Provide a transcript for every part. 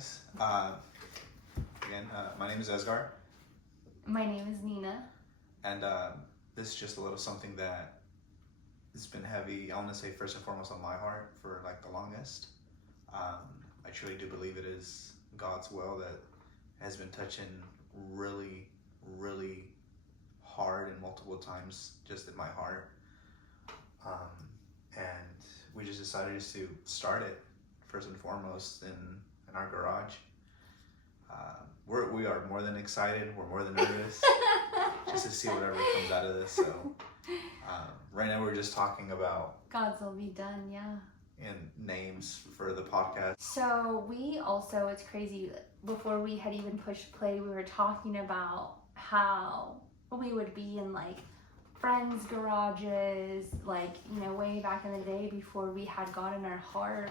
guys. Again, my name is Esgar, My name is Nina. and this is just a little something that has been heavy. I want to say first and foremost on my heart for like the longest. I truly do believe it is God's will that has been touching really, really hard and multiple times just in my heart. And we just decided just to start it first and foremost in our garage. We are more than excited. We're more than nervous just to see whatever comes out of this. So right now we're just talking about God's will be done, yeah. and names for the podcast. So we also, it's crazy, before we had even pushed play, we were talking about how we would be in like friends' garages, like, you know, way back in the day before we had God in our heart.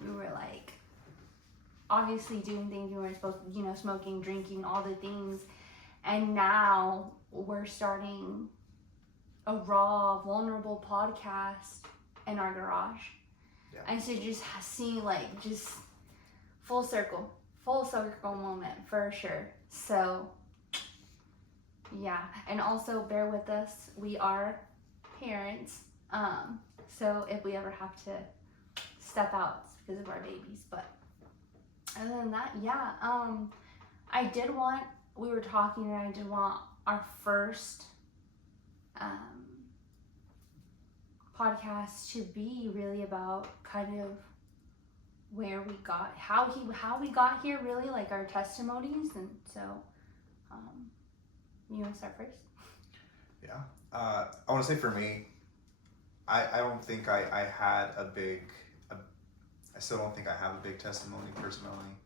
We were like, obviously doing things we weren't supposed to, you know, smoking, drinking, all the things. And now we're starting a raw, vulnerable podcast in our garage. Yeah. And so just seeing like just full circle moment for sure. So yeah, and also bear with us. We are parents. So if we ever have to step out, it's because of our babies. But other than that, yeah. We were talking, and I did want our first podcast to be really about kind of where we got, how we got here, really, like our testimonies. And so you want to start first? Yeah. I want to say for me, I don't think I had I still don't think I have a big testimony personally.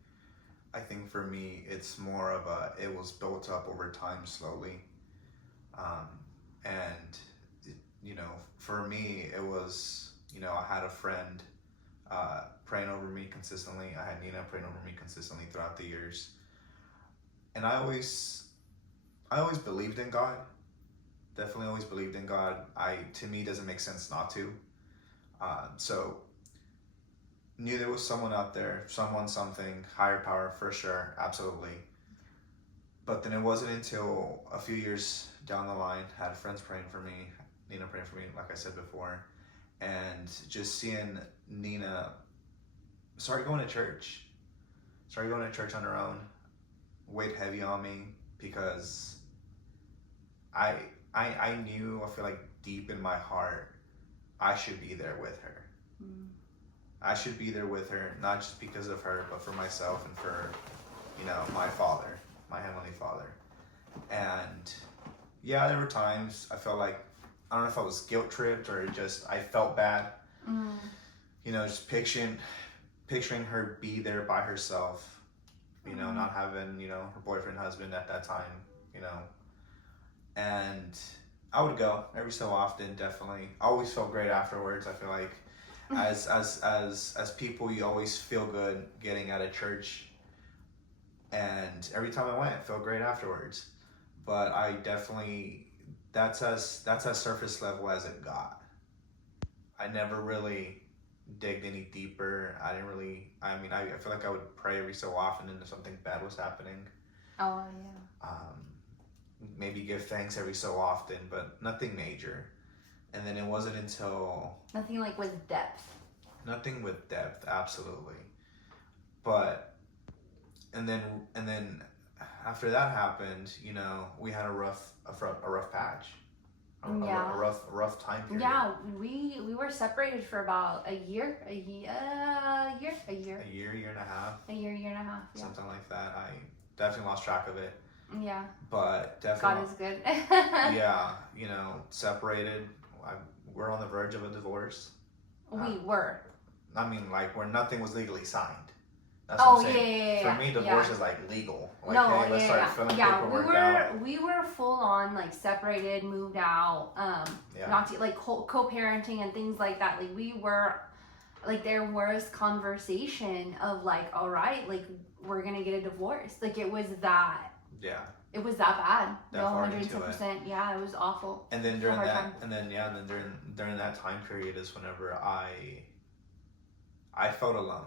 I think for me, it's more of it was built up over time slowly. And, you know, for me, it was, you know, I had a friend praying over me consistently. I had Nina praying over me consistently throughout the years. And I always believed in God. Definitely always believed in God. To me, it doesn't make sense not to. So knew there was someone out there, something, higher power for sure, absolutely. But then it wasn't until a few years down the line, had friends praying for me, Nina praying for me, like I said before, and just seeing Nina started going to church on her own, weighed heavy on me because I knew, I feel like deep in my heart, I should be there with her. I should be there with her, not just because of her, but for myself and for, you know, my Father, my Heavenly Father. And yeah, there were times I felt like, I don't know if I was guilt tripped or just I felt bad. You know, just picturing her be there by herself, you know, not having, you know, her boyfriend, husband at that time, you know. And I would go every so often, definitely. I always felt great afterwards. I feel like as people, you always feel good getting out of church. And every time I went, I felt great afterwards. But I definitely, that's as surface level as it got. I never really digged any deeper. I feel like I would pray every so often and if something bad was happening. Oh, yeah. Maybe give thanks every so often, but nothing major. And then it wasn't until... Nothing like with depth. Nothing with depth, absolutely. But, and then after that happened, you know, we had a rough patch. A rough time period. Yeah, we were separated for about a year and a half. A year and a half. Yeah. Something like that. I definitely lost track of it. Yeah. But definitely. God is good. Yeah, you know, separated. We're on the verge of a divorce. We were. I mean, like, where nothing was legally signed. That's what I'm saying. Yeah. For me, divorce is like legal. Like, no, hey, let's start filling paperwork out. We were full on like separated, moved out, not to, like co-parenting and things like that. Like we were, like there was conversation of like, all right, like we're gonna get a divorce. Like it was that. Yeah. It was that bad. That no, 110%. Yeah, it was awful. And then during that time period is whenever I felt alone.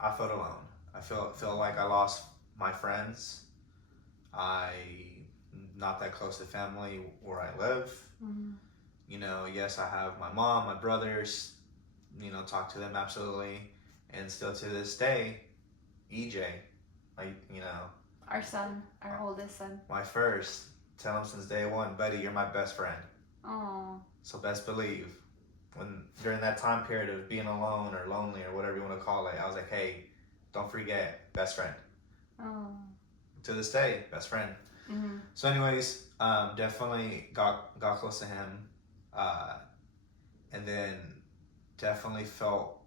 I felt alone. I feel like I lost my friends. I not that close to family where I live. You know, yes, I have my mom, my brothers. You know, talk to them absolutely, and still to this day, EJ, like you know, Our son, our oldest son. my first. Tell him since day one, buddy, you're my best friend. Oh. So best believe, when during that time period of being alone or lonely or whatever you want to call it, I was like, hey, don't forget, best friend. Oh. To this day, best friend. So, anyways, definitely got close to him, and then definitely felt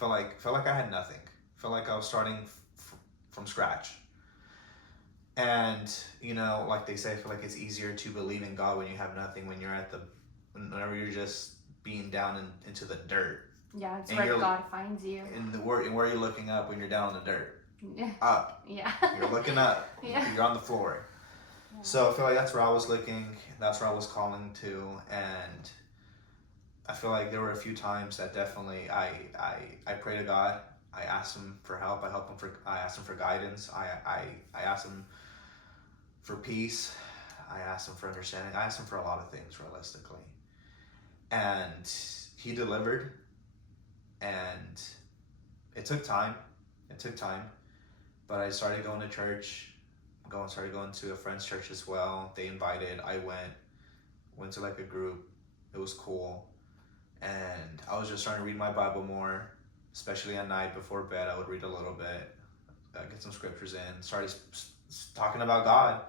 like I had nothing. Felt like I was starting from scratch. And you know, like they say, I feel like it's easier to believe in God when you have nothing. Whenever you're just being down into the dirt. Yeah, it's where God finds you. And where you're looking up when you're down in the dirt. Yeah. Up. Yeah. You're looking up. Yeah. You're on the floor. Yeah. So I feel like that's where I was looking. That's where I was calling to, and I feel like there were a few times that definitely I pray to God. I asked him for help. I asked him for guidance. I asked him for peace. I asked him for understanding. I asked him for a lot of things realistically. And he delivered. And it took time. But I started going to church. Started going to a friend's church as well. They invited. I went to like a group. It was cool. And I was just starting to read my Bible more, especially at night before bed. I would read a little bit, get some scriptures in. Started talking about God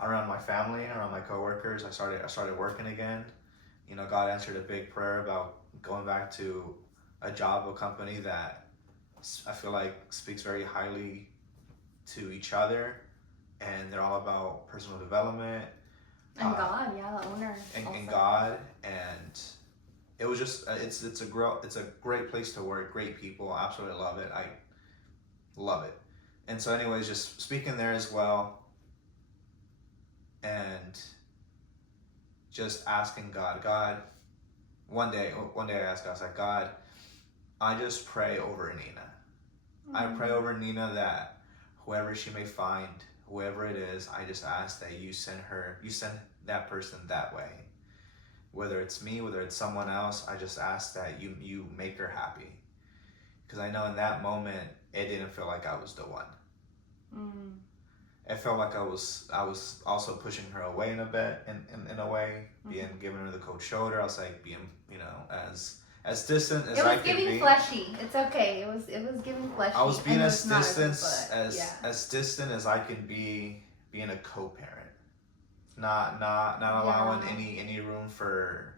around my family, around my coworkers. I started working again. You know, God answered a big prayer about going back to a job, a company that I feel like speaks very highly to each other, and they're all about personal development. And God, yeah, the owner. And God, and it was just it's a great place to work, great people. I absolutely love it. I love it. And so, anyways, just speaking there as well, and just asking God. One day I asked God, I was like, God, I just pray over Nina. I pray over Nina that whoever she may find, whoever it is, I just ask that you send that person that way. Whether it's me, whether it's someone else, I just ask that you make her happy. Because I know in that moment, it didn't feel like I was the one. It felt like I was also pushing her away in a bit, in a way, giving her the cold shoulder. I was like being, you know, as distant as I could be. It was giving fleshy. It's okay. It was giving fleshy. I was being as distant as I could be, being a co-parent. Not allowing any room for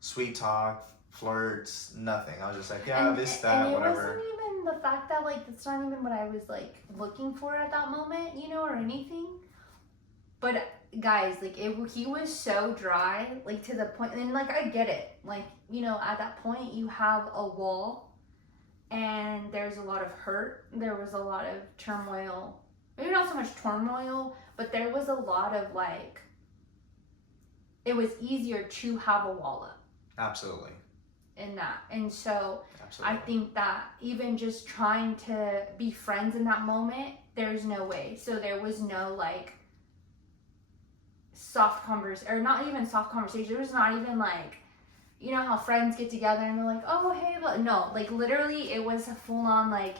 sweet talk, flirts, nothing. I was just like, and whatever. It wasn't even the fact that like that's not even what I was like looking for at that moment, you know, or anything. But guys, like he was so dry, like to the point, and like I get it, like you know, at that point you have a wall, and there's a lot of hurt. There was a lot of turmoil. Maybe not so much turmoil, but there was a lot of like. It was easier to have a wall up. Absolutely. In that, and so absolutely. I think that even just trying to be friends in that moment, there's no way. So there was no like soft conversation, or not even soft conversation. There was not even like, you know how friends get together and they're like, oh hey, no, like literally it was a full on like,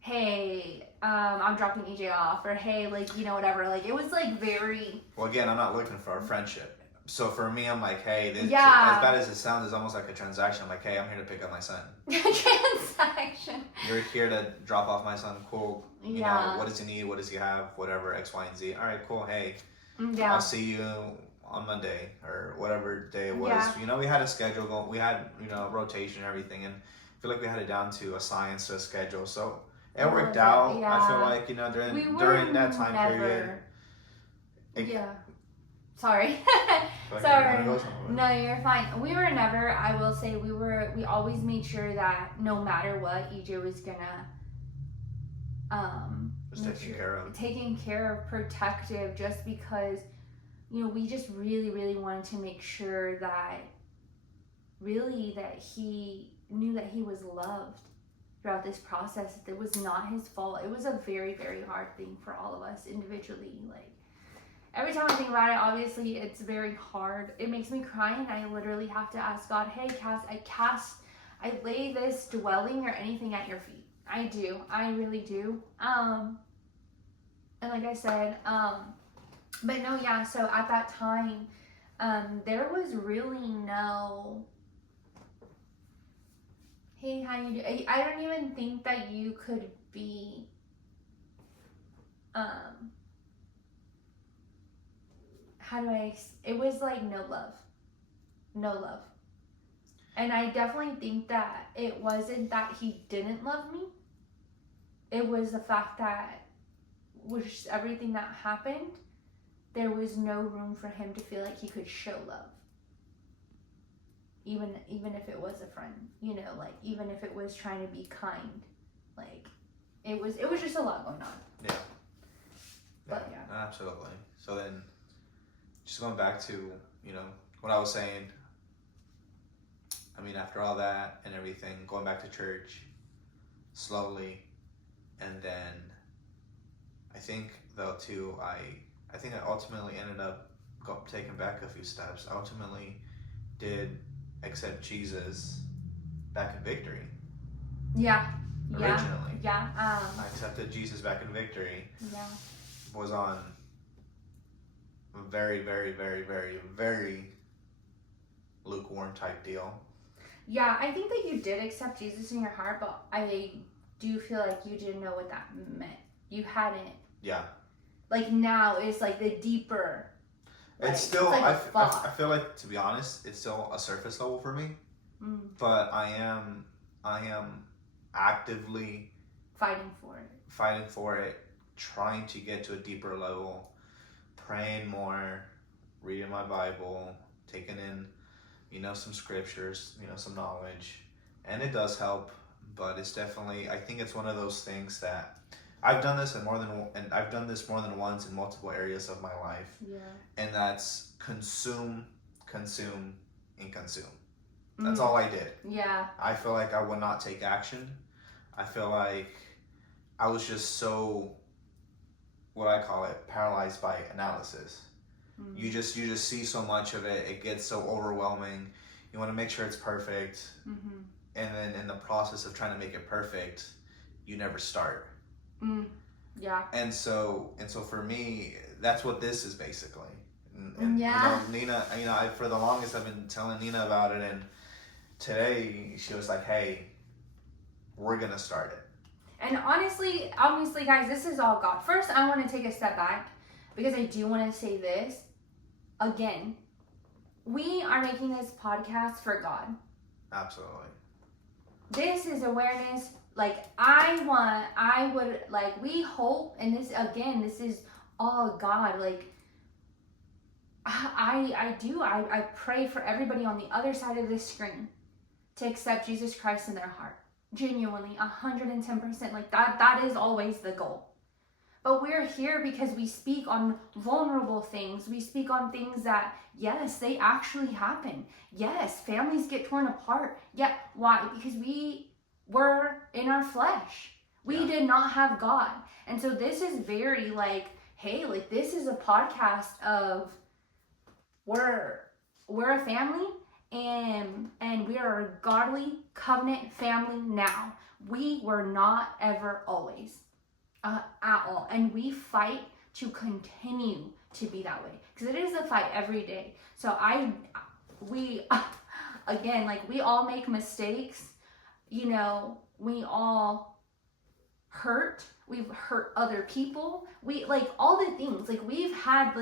hey, I'm dropping EJ off, or hey, like you know whatever. Like it was like very. Well, again, I'm not looking for a friendship. So for me, I'm like, hey, as bad as it sounds, it's almost like a transaction. I'm like, hey, I'm here to pick up my son. Transaction. You're here to drop off my son. Cool. You know, what does he need? What does he have? Whatever, X, Y, and Z. All right, cool. Hey, I'll see you on Monday or whatever day it was. You know, we had a schedule going. We had, you know, rotation and everything. And I feel like we had it down to a science, to a schedule. So it worked out. I feel like, you know, during that time period. Sorry. Sorry. No, you're fine. We were never, I will say, we always made sure that no matter what, EJ was gonna, taken care of, protective, just because, you know, we just really, really wanted to make sure that he knew that he was loved. throughout this process. It was not his fault. It was a very, very hard thing for all of us individually. Like, every time I think about it, obviously it's very hard. It makes me cry, and I literally have to ask God, hey, I lay this dwelling or anything at your feet. I do. I really do. And like I said, but no, yeah, so at that time, there was really no, hey, how you do? I don't even think that you could be, it was like no love. No love. And I definitely think that it wasn't that he didn't love me. It was the fact that with just everything that happened, there was no room for him to feel like he could show love. Even if it was a friend, you know, like even if it was trying to be kind, like it was just a lot going on. Yeah. But yeah. Absolutely. So then, just going back to, you know, what I was saying, I mean, after all that and everything, going back to church slowly, and then I think though too, I think I ultimately ended up taking back a few steps. I ultimately did accept Jesus back in Victory. Yeah. Originally. Yeah. I accepted Jesus back in Victory. Yeah. Was on a very, very, very, very, very lukewarm type deal. Yeah, I think that you did accept Jesus in your heart, but I do feel like you didn't know what that meant. You hadn't. Yeah. Like now it's like the deeper. Like, it's still, like I feel like, to be honest, it's still a surface level for me. Mm. But I am actively fighting for it, trying to get to a deeper level, praying more, reading my Bible, taking in, you know, some scriptures, you know, some knowledge, and it does help. But it's definitely, I think it's one of those things that I've done this more than once in multiple areas of my life. Yeah. And that's consume, and consume. That's all I did. Yeah. I feel like I would not take action. I feel like I was just so, what I call it, paralyzed by analysis. Mm. You just see so much of it. It gets so overwhelming. You want to make sure it's perfect. Mm-hmm. And then in the process of trying to make it perfect, you never start. Yeah. And so for me, that's what this is basically. And yeah. You know, Nina, you know, for the longest I've been telling Nina about it, and today she was like, "Hey, we're gonna start it." And honestly, obviously, guys, this is all God. First, I want to take a step back because I do want to say this again. We are making this podcast for God. Absolutely. This is awareness. Like we hope, and this is all God. Like I pray for everybody on the other side of this screen to accept Jesus Christ in their heart. Genuinely, 110%. Like that is always the goal. But we're here because we speak on vulnerable things. We speak on things that, yes, they actually happen. Yes, families get torn apart. Yeah, why? Because we were in our flesh. We did not have God. And so this is very like, hey, like this is a podcast of we're a family and we are a godly covenant family now. We were not ever always at all. And we fight to continue to be that way because it is a fight every day. So again, like we all make mistakes. You know, we all hurt. We've hurt other people. We like all the things. Like we've had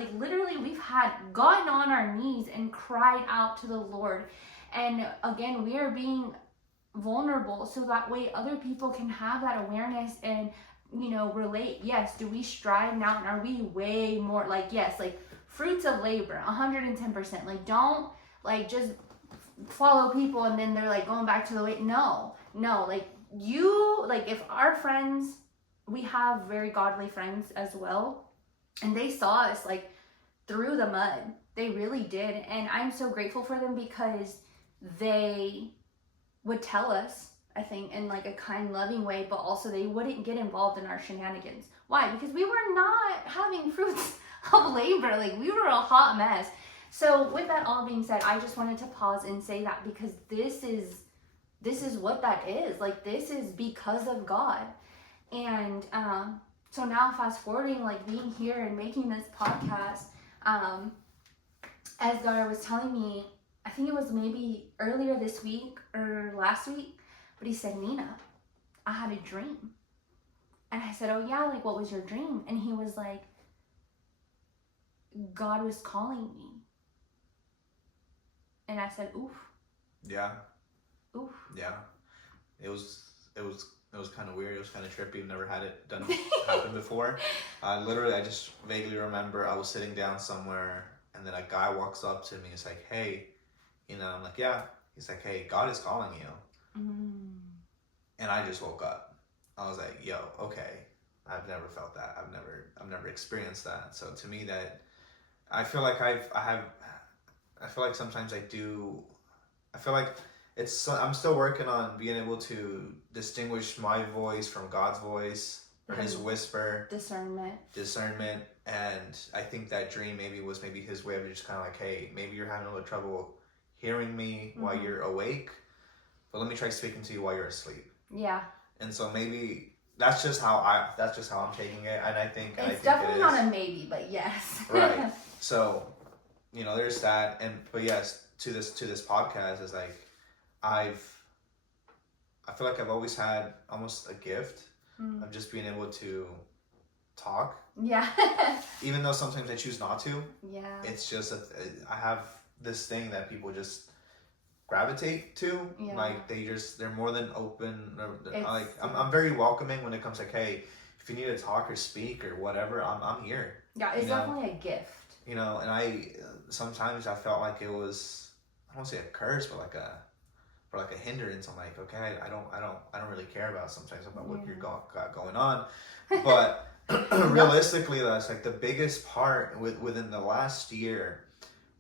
gotten on our knees and cried out to the Lord. And again, we are being vulnerable so that way other people can have that awareness and, you know, relate. Yes, do we strive now? And are we way more like, yes, like fruits of labor, 110%. Like don't like just follow people and then they're like going back to the way. No, like if our friends, we have very godly friends as well, and they saw us like through the mud. They really did. And I'm so grateful for them because they would tell us I think, in like a kind, loving way, but also they wouldn't get involved in our shenanigans. Why? Because we were not having fruits of labor. Like, we were a hot mess. So with that all being said, I just wanted to pause and say that, because this is what that is. Like, this is because of God. And so now fast forwarding, like being here and making this podcast, as God was telling me, I think it was maybe earlier this week or last week, but he said, Nina, I had a dream. And I said, oh yeah, like what was your dream? And he was like, God was calling me. And I said, oof. Yeah. Oof. Yeah. It was kind of weird. It was kind of trippy. I've never had it done happen before. Literally, I just vaguely remember I was sitting down somewhere, and then a guy walks up to me. He's like, hey, I'm like, yeah. He's like, hey, God is calling you. Mm. And I just woke up. I was like, yo, okay. I've never felt that. I've never experienced that. So to me, that I feel like I feel like sometimes I do. I feel like I'm still working on being able to distinguish my voice from God's voice, or his whisper. Discernment. And I think that dream was his way of just kind of like, hey, maybe you're having a little trouble hearing me while you're awake, but let me try speaking to you while you're asleep. Yeah. And so maybe that's just how I'm taking it. And I think it's definitely not a maybe, but yes. Right. So, there's that. But yes, to this podcast is like, I feel like I've always had almost a gift of just being able to talk. Yeah. Even though sometimes I choose not to. Yeah. It's just I have this thing that people just gravitate to. Yeah. Like they're more than open. I'm very welcoming when it comes like, hey, if you need to talk or speak or whatever, I'm here. Yeah, it's definitely a gift. And I sometimes I felt like it was, I don't want to say a curse, but like a hindrance. I'm like, okay, I don't really care about what you're got going on. But realistically, that's like the biggest part within the last year.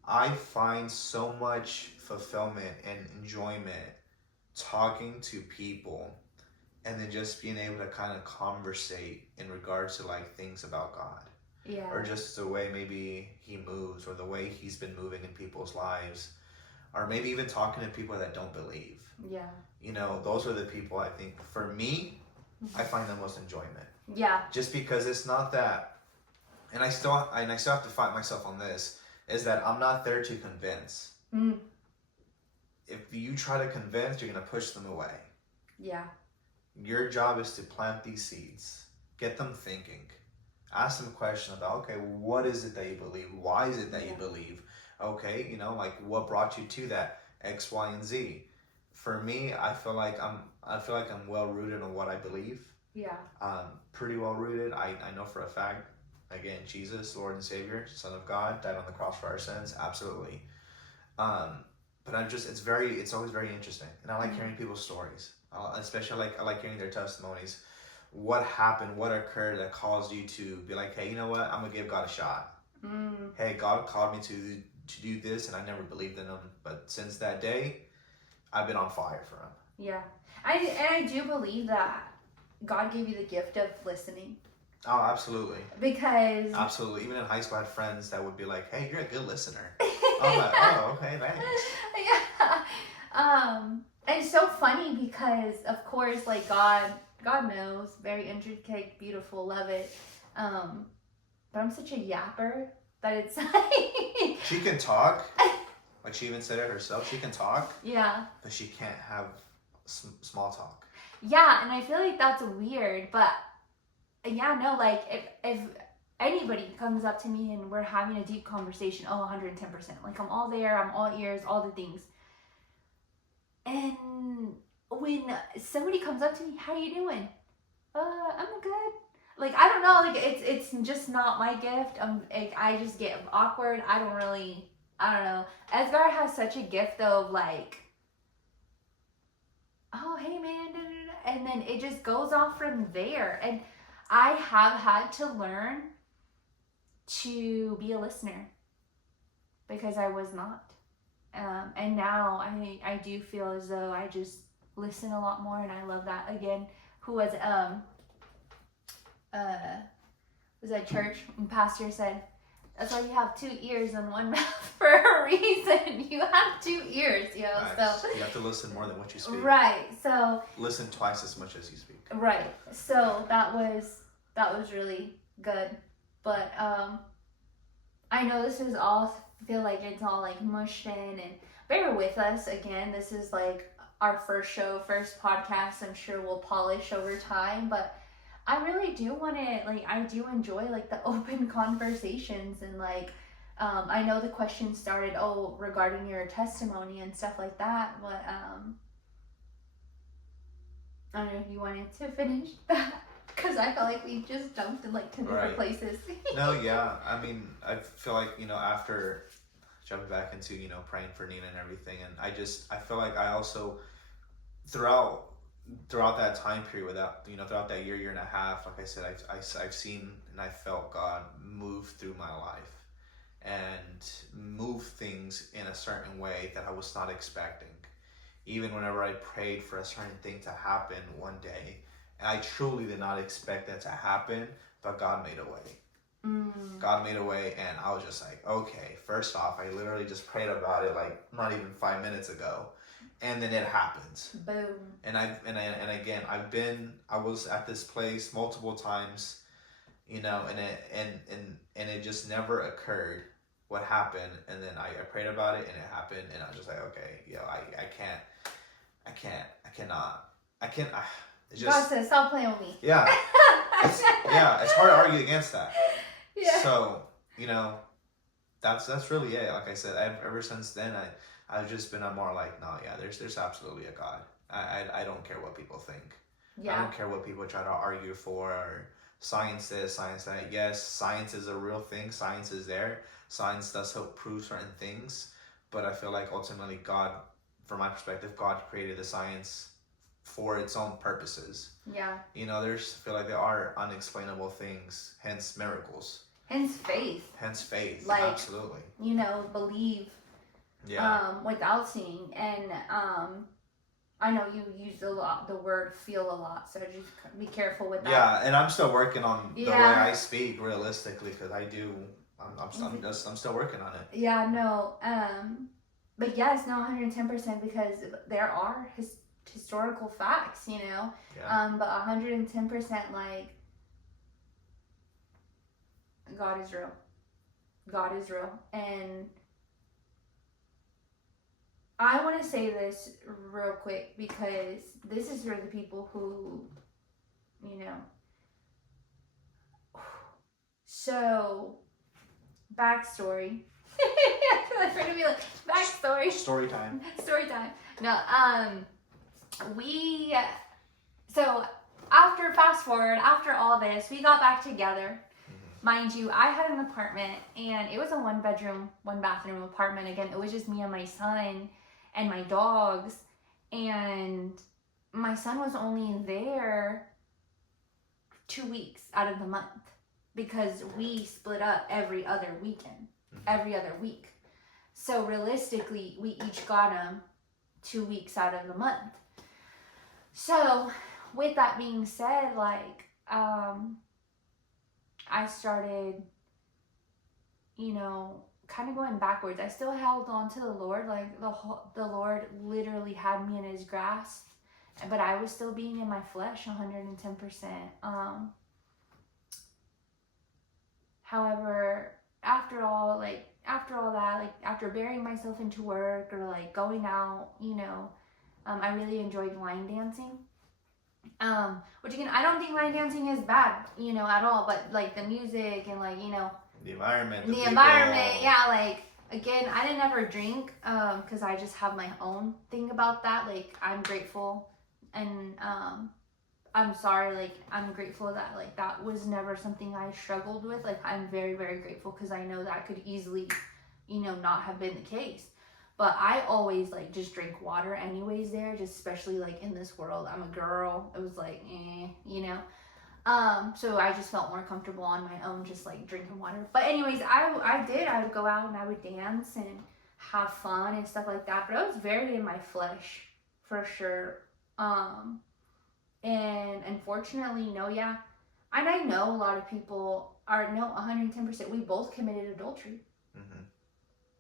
I find so much fulfillment and enjoyment talking to people, and then just being able to kind of conversate in regards to like things about God. Yeah. Or just the way maybe he moves, or the way he's been moving in people's lives, or maybe even talking to people that don't believe. Yeah. Those are the people I think, for me, I find the most enjoyment. Yeah. Just because it's not that, and I still have to fight myself on this, is that I'm not there to convince. Mm. If you try to convince, you're going to push them away. Yeah. Your job is to plant these seeds, get them thinking, ask them a question about, okay, what is it that you believe? Why is it that you believe? Okay, like what brought you to that X, Y, and Z? For me, I feel like I'm well rooted in what I believe. Yeah. Pretty well rooted. I know for a fact, again, Jesus, Lord and Savior, Son of God, died on the cross for our sins. Absolutely. But it's always very interesting, and I like hearing people's stories. Especially I like hearing their testimonies. What happened? What occurred that caused you to be like, hey, you know what? I'm gonna give God a shot. Hey, God called me to do this, and I never believed in him, but since that day, I've been on fire for him. Yeah, I do believe that God gave you the gift of listening. Oh, absolutely. Because absolutely, even in high school, I had friends that would be like, "Hey, you're a good listener." I'm like, "Oh, okay, thanks." Yeah. And it's so funny because, of course, like God knows, very intricate, beautiful, love it. But I'm such a yapper that it's like she can talk. Like she even said it herself. She can talk. Yeah. But she can't have small talk. Yeah, and I feel like that's weird, but yeah, no, like if anybody comes up to me and we're having a deep conversation, 110%. Like I'm all there, I'm all ears, all the things. And when somebody comes up to me, how you doing? I'm good. Like, I don't know, like it's just not my gift. I just get awkward. I don't know. Edgar has such a gift though of like, oh, hey man, da, da, da. And then it just goes off from there. And I have had to learn to be a listener because I was not. And now I do feel as though I just listen a lot more, and I love that. Again, who was at church, and pastor said, that's why you have 2 ears and 1 mouth for a reason. You have 2 ears, you know. Nice. So you have to listen more than what you speak. right. So Listen twice as much as you speak. right. So that was really good. But I know this is all feel like it's all like mushed in, and bear with us again. This is like our first show, first podcast. I'm sure we'll polish over time, but I really do want to, like, I do enjoy like the open conversations, and like I know the questions started regarding your testimony and stuff like that, but I don't know if you wanted to finish that, because I feel like we just jumped in like 10 different places. No, yeah. I mean, I feel like, after jumping back into, praying for Nina and everything, and I feel like I also, throughout that time period, throughout that year and a half, like I said, I've seen and I felt God move through my life and move things in a certain way that I was not expecting. Even whenever I prayed for a certain thing to happen one day, and I truly did not expect that to happen, but God made a way. God made a way, and I was just like, okay, first off, I literally just prayed about it like not even 5 minutes ago, and then it happens. Boom. And again, I was at this place multiple times, and it just never occurred what happened, and then I prayed about it, and it happened, and I was just like, okay, it's just, God says, stop playing with me. yeah, it's hard to argue against that. Yeah. So, that's really it. Like I said, ever since then, I've just been more like, no, yeah, there's absolutely a God. I don't care what people think. Yeah. I don't care what people try to argue for, or science this, science that. Yes, science is a real thing. Science is there. Science does help prove certain things. But I feel like ultimately God, from my perspective, God created the science for its own purposes. Yeah. I feel like there are unexplainable things, hence miracles. Hence faith. Like, absolutely. Believe. Yeah. Without seeing. And I know you use the word feel a lot, so just be careful with that. Yeah, and I'm still working on the way I speak realistically, because I'm still working on it. Yeah, no. But yes, no, 110%, because there are historical facts, Yeah. But 110%, like, God is real. God is real. And I want to say this real quick, because this is for the people who, so, backstory. I feel like we're going to be like, backstory. Story time. Story time. No, so fast forward, after all this, we got back together. Mind you, I had an apartment, and it was a 1-bedroom, 1-bathroom apartment. Again, it was just me and my son and my dogs, and my son was only there 2 weeks out of the month, because we split up every other weekend, every other week. So realistically, we each got him 2 weeks out of the month. So with that being said, like, I started, kind of going backwards. I still held on to the Lord. Like, the Lord literally had me in his grasp, but I was still being in my flesh 110%. However, after all that, like, after burying myself into work, or like going out, I really enjoyed line dancing. Which again, I don't think line dancing is bad, at all, but like the music and like, the environment, yeah, like, again, I didn't ever drink, because I just have my own thing about that. Like, I'm grateful, and I'm sorry, like, I'm grateful that, like, that was never something I struggled with. Like, I'm very, very grateful, because I know that could easily, not have been the case. But I always, like, just drink water anyways there, just especially, like, in this world. I'm a girl. It was like, so I just felt more comfortable on my own, just, like, drinking water. But anyways, I would go out and I would dance and have fun and stuff like that. But I was very in my flesh, for sure, And unfortunately, no, yeah. And I know a lot of people are, no, 110%. We both committed adultery. Mm-hmm.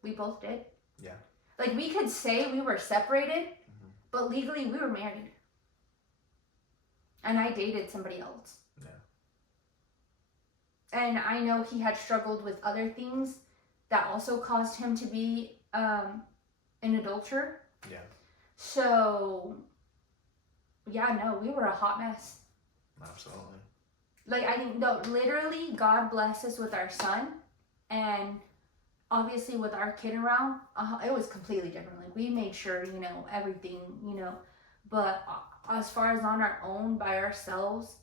We both did. Yeah. Like, we could say we were separated, but legally we were married. And I dated somebody else. Yeah. And I know he had struggled with other things that also caused him to be an adulterer. Yeah. So, yeah, no, we were a hot mess. Absolutely. Like, I think, no, literally, God blessed us with our son. And obviously, with our kid around, it was completely different. Like, we made sure, you know, everything, you know. But as far as on our own, by ourselves,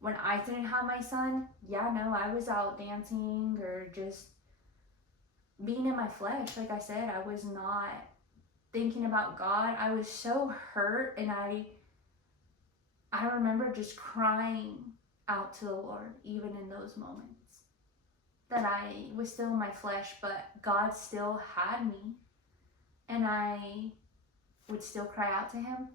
when I didn't have my son, yeah, no, I was out dancing or just being in my flesh. Like I said, I was not thinking about God. I was so hurt, and I remember just crying out to the Lord, even in those moments, that I was still in my flesh, but God still had me, and I would still cry out to him.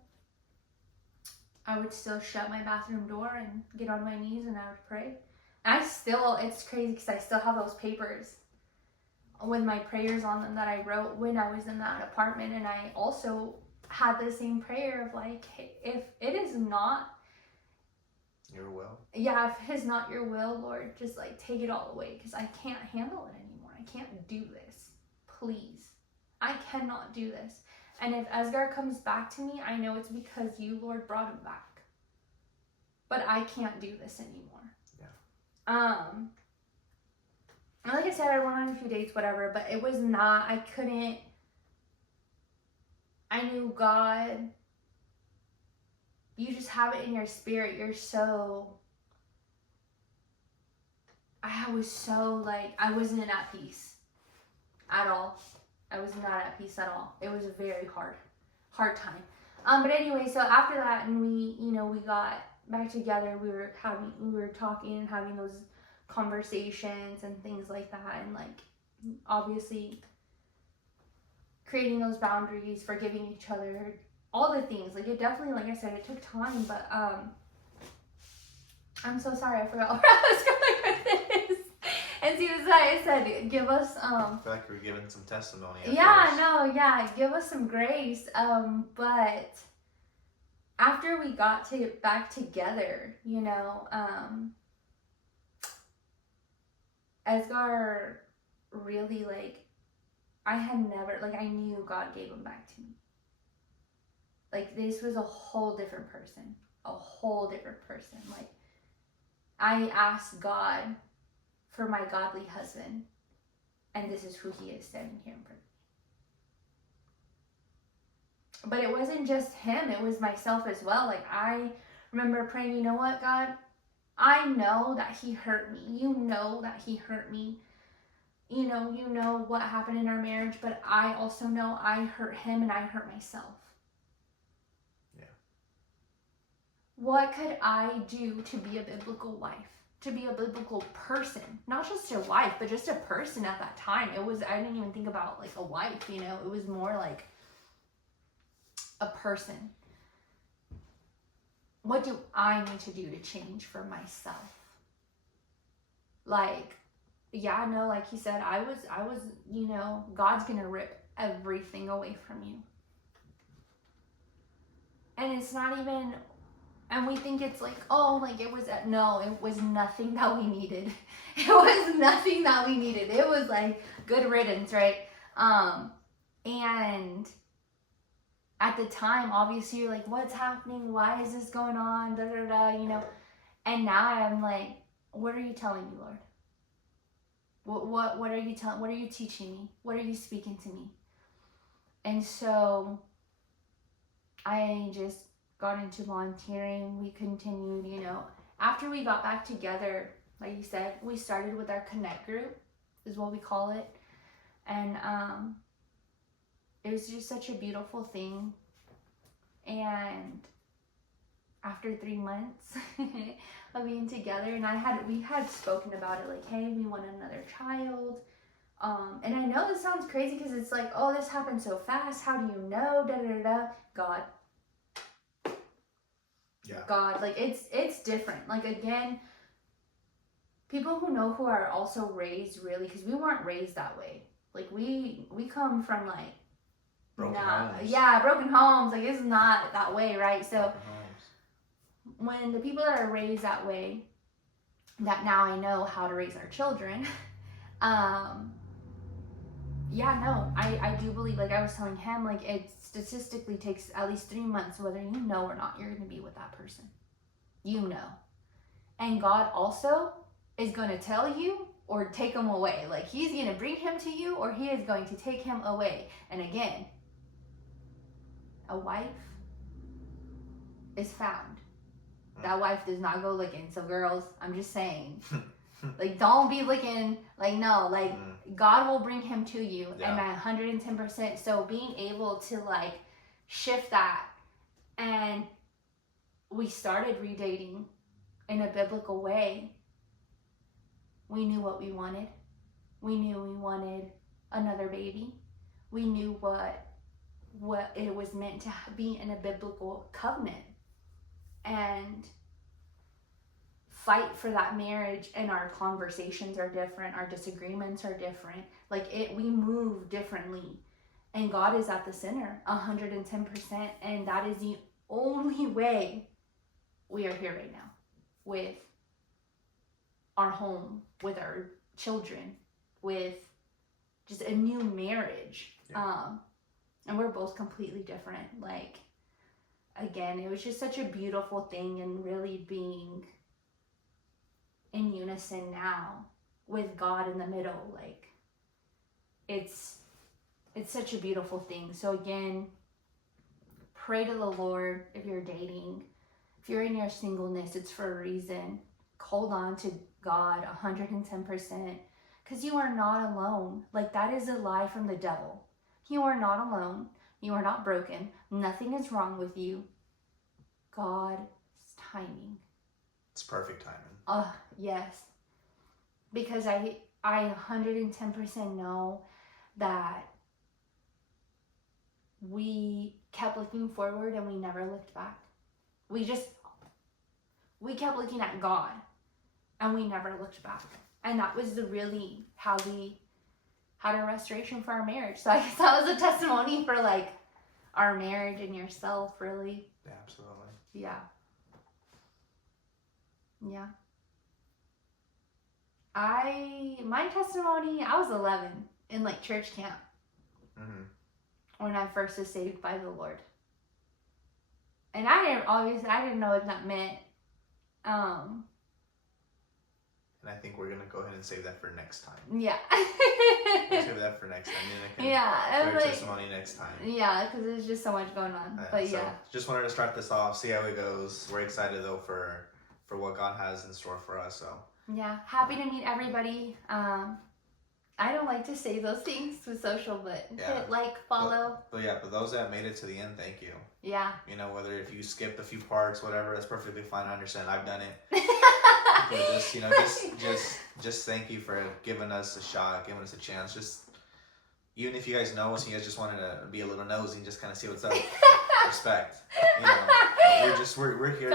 I would still shut my bathroom door and get on my knees, and I would pray. It's crazy because I still have those papers with my prayers on them that I wrote when I was in that apartment. And I also had the same prayer of like, hey, if it is not your will, if it is not your will, Lord, just like take it all away, because I can't handle it anymore. I can't do this. Please. I cannot do this. And if Esgar comes back to me, I know it's because you, Lord, brought him back. But I can't do this anymore. Yeah. Like I said, I went on a few dates, whatever, but it was not, I knew God, you just have it in your spirit. I was so like, I wasn't at peace at all. I was not at peace at all. It was a very hard time. But anyway, so after that, and we got back together, we were talking and having those conversations and things like that, and like obviously creating those boundaries, forgiving each other, all the things. Like, it definitely, like I said, it took time, but I'm so sorry, I forgot where I was going with this. And see, that's why I said, give us I feel like we're giving some testimony. Give us some grace. But after we got back together, Esgar really, like, I knew God gave him back to me. Like, this was a whole different person. Like, I asked God for my godly husband, and this is who he is standing here in front of me. But it wasn't just him, it was myself as well. Like, I remember praying, you know what, God? I know that he hurt me. You know that he hurt me. You know what happened in our marriage, but I also know I hurt him and I hurt myself. Yeah. What could I do to be a biblical wife? To be a biblical person? Not just a wife, but just a person at that time. I didn't even think about like a wife, it was more like a person. What do I need to do to change for myself? Like, yeah, no, like he said, I was, God's gonna rip everything away from you. And it's not even, and we think it's like, oh, like it was, no, it was nothing that we needed. It was nothing that we needed. It was like good riddance, right? And at the time, obviously, you're like, what's happening? Why is this going on? Da, da, da, And now I'm like, what are you telling me, Lord? What are you telling? What are you teaching me? What are you speaking to me? And so I just got into volunteering. We continued, after we got back together, like you said, we started with our Connect group, is what we call it. And it was just such a beautiful thing. And after 3 months of being together, and we had spoken about it, like, hey, we want another child. And I know this sounds crazy because it's like, oh, this happened so fast. How do you know? Da da da da. God. Yeah. God. Like it's different. Like again, people who know who are also raised really, because we weren't raised that way. Like we come from like Broken homes. yeah, broken homes. Like it's not that way, right? So Broken homes. when the people that are raised that way, that now I know how to raise our children. Yeah, no, I do believe, like I was telling him, like it statistically takes at least 3 months, whether you know or not, you're going to be with that person. You know. And God also is going to tell you or take him away. Like he's going to bring him to you or he is going to take him away. And again, a wife is found. That wife does not go looking. So girls, I'm just saying, like don't be looking, like no, like God will bring him to you. Yeah. And 110%. So being able to like shift that, and we started redating in a biblical way. We knew what we wanted. We knew we wanted another baby. We knew what it was meant to be in a biblical covenant. And fight for that marriage, and our conversations are different, our disagreements are different. Like we move differently. And God is at the center 110%, and that is the only way we are here right now, with our home, with our children, with just a new marriage. Yeah. And we're both completely different. Like again, it was just such a beautiful thing, and really being in unison now with God in the middle. Like it's such a beautiful thing. So again, pray to the Lord. If you're dating, if you're in your singleness, it's for a reason. Hold on to God 110%, because you are not alone. Like that is a lie from the devil. You are not alone. You are not broken. Nothing is wrong with you. God's timing. It's perfect timing. Yes. Because I 110% know that we kept looking forward and we never looked back. We kept looking at God and we never looked back. And that was really how we had a restoration for our marriage. So I guess that was a testimony for like our marriage and yourself, really. Yeah, absolutely. Yeah. Yeah. My testimony, I was 11 in like church camp when I first was saved by the Lord. And I didn't know what that meant. And I think we're going to go ahead and save that for next time. Yeah. We'll save that for next time. Yeah. Your testimony next time. Yeah, because there's just so much going on. But so yeah. Just wanted to start this off, see how it goes. We're excited though for what God has in store for us. So yeah, happy to meet everybody. I don't like to say those things with social, but hit like, follow. But those that made it to the end, thank you. Yeah. You know, whether if you skipped a few parts, whatever, that's perfectly fine. I understand. I've done it. But just thank you for giving us a shot, giving us a chance. Just even if you guys know us and you guys just wanted to be a little nosy and just kind of see what's up. Respect. You know, we're here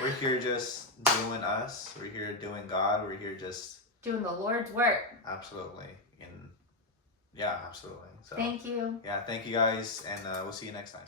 we're here just doing us. We're here doing God. We're here just doing the Lord's work. Absolutely. And yeah, absolutely. So thank you. Yeah, thank you guys, and we'll see you next time.